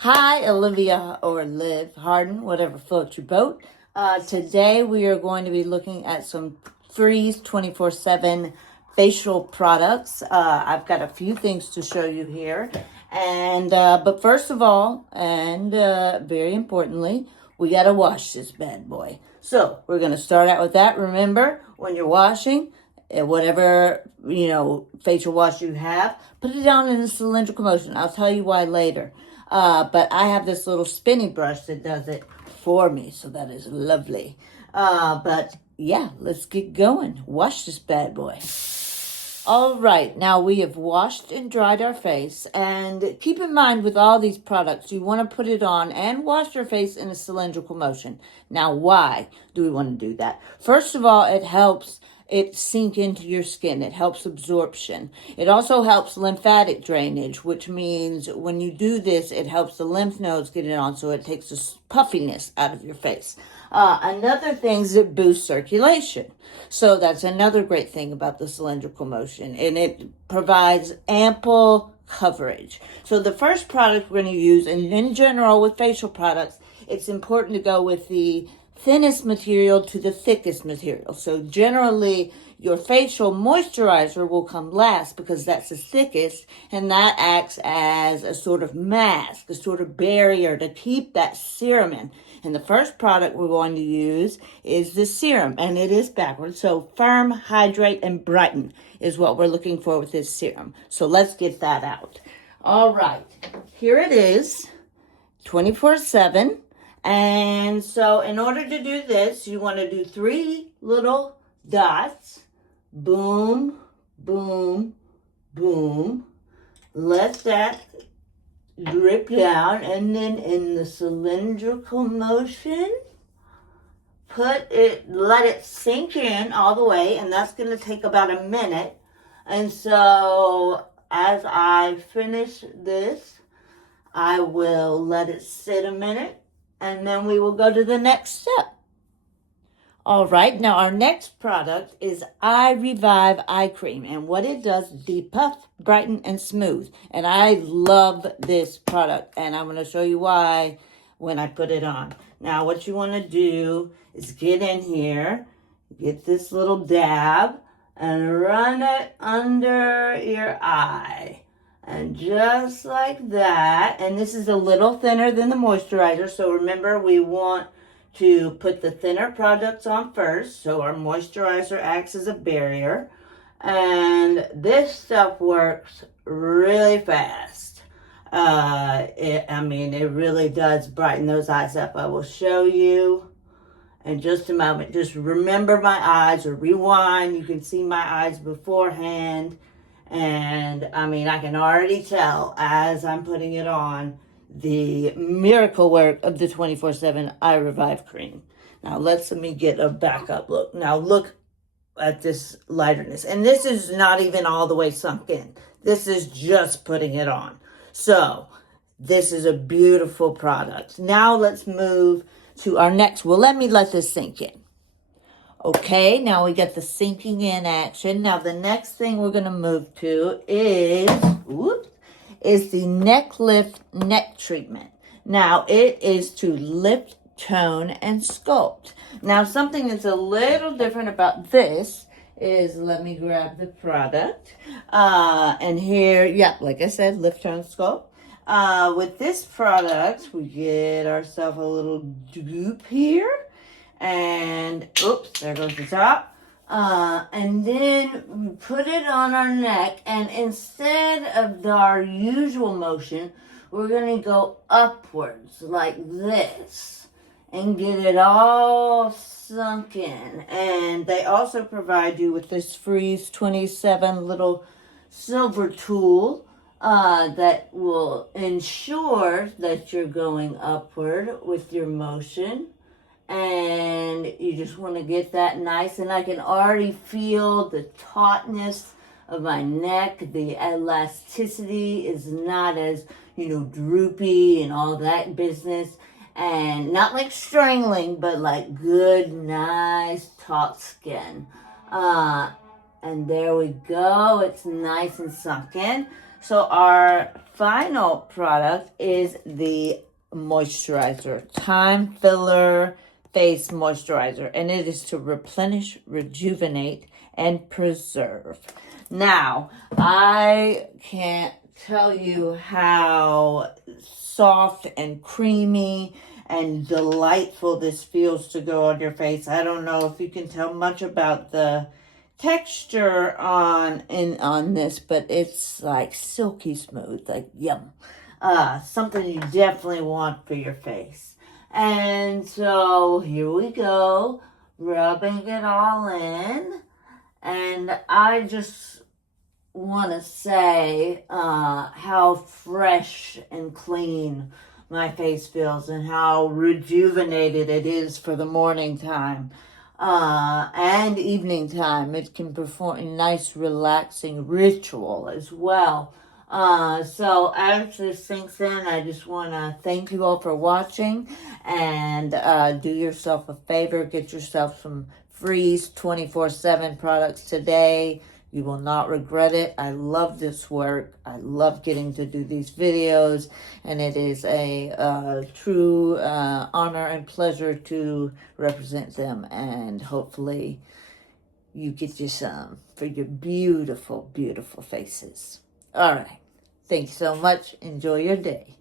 Hi, Olivia or Liv Hardin, whatever floats your boat. Today we are going to be looking at some Freeze 24/7 facial products. I've got a few things to show you here. But first of all, and very importantly, we got to wash this bad boy. So we're going to start out with that. Remember, when you're washing, whatever, facial wash you have, put it down in a cylindrical motion. I'll tell you why later. But I have this little spinny brush that does it for me, so that is lovely. But yeah, let's get going. Wash this bad boy. All right, now we have washed and dried our face, and keep in mind with all these products, you want to put it on and wash your face in a cylindrical motion. Now, why do we want to do that? First of all, it helps it sink into your skin. It helps absorption. It also helps lymphatic drainage, which means when you do this, it helps the lymph nodes get it on, so it takes the puffiness out of your face. Another thing is it boosts circulation. So that's another great thing about the cylindrical motion, and it provides ample coverage. So the first product we're going to use, and in general with facial products, it's important to go with the thinnest material to the thickest material. So generally, your facial moisturizer will come last because that's the thickest, and that acts as a sort of mask, a sort of barrier to keep that serum in. And the first product we're going to use is the serum, and it is backwards. So firm, hydrate, and brighten is what we're looking for with this serum. So let's get that out. All right, here it is, 24/7. And so in order to do this, you want to do 3 little dots. Boom, boom, boom. Let that drip down, and then in the cylindrical motion, let it sink in all the way, and that's going to take about a minute. And so as I finish this, I will let it sit a minute, and then we will go to the next step. All right, now our next product is Eye Revive Eye Cream, and what it does is depuff, brighten, and smooth. And I love this product, and I'm going to show you why when I put it on. Now, what you want to do is get in here, get this little dab, and run it under your eye. And just like that, and this is a little thinner than the moisturizer, so remember we want to put the thinner products on first, so our moisturizer acts as a barrier. And this stuff works really fast. It really does brighten those eyes up. I will show you in just a moment. Just remember my eyes, or rewind. You can see my eyes beforehand. And I can already tell as I'm putting it on the miracle work of the 24/7 Eye Revive Cream. Now let me get a backup look. Now look at this lighterness. And this is not even all the way sunk in. This is just putting it on. So this is a beautiful product. Now let's move to our next. Well, let this sink in. Okay, now we got the sinking in action. Now the next thing we're going to move to is the Necklift Neck Treatment. Now it is to lift, tone, and sculpt. Now something that's a little different about this is, let me grab the product. And here, like I said, lift, tone, sculpt. With this product, we get ourselves a little goop here. And oops, there goes the top. And then we put it on our neck, and instead of our usual motion, we're going to go upwards like this and get it all sunk in. And they also provide you with this Freeze 27 little silver tool that will ensure that you're going upward with your motion. And you just want to get that nice, and I can already feel the tautness of my neck. The elasticity is not as, droopy and all that business, and not like strangling, but like good, nice, taut skin. And there we go. It's nice and sunk in. So our final product is the moisturizer, Time Filler Face Moisturizer, and it is to replenish, rejuvenate, and preserve. Now, I can't tell you how soft and creamy and delightful this feels to go on your face. I don't know if you can tell much about the texture on this, but it's like silky smooth, like yum. Something you definitely want for your face. And so here we go, rubbing it all in. And I just want to say how fresh and clean my face feels and how rejuvenated it is for the morning time and evening time. It can perform a nice relaxing ritual as well. So as this sinks in, I just want to thank you all for watching, and do yourself a favor, get yourself some Freeze 24/7 products today. You will not regret it. I love this work. I love getting to do these videos, and it is a true honor and pleasure to represent them, and hopefully you get you some for your beautiful, beautiful faces. All right. Thank you so much. Enjoy your day.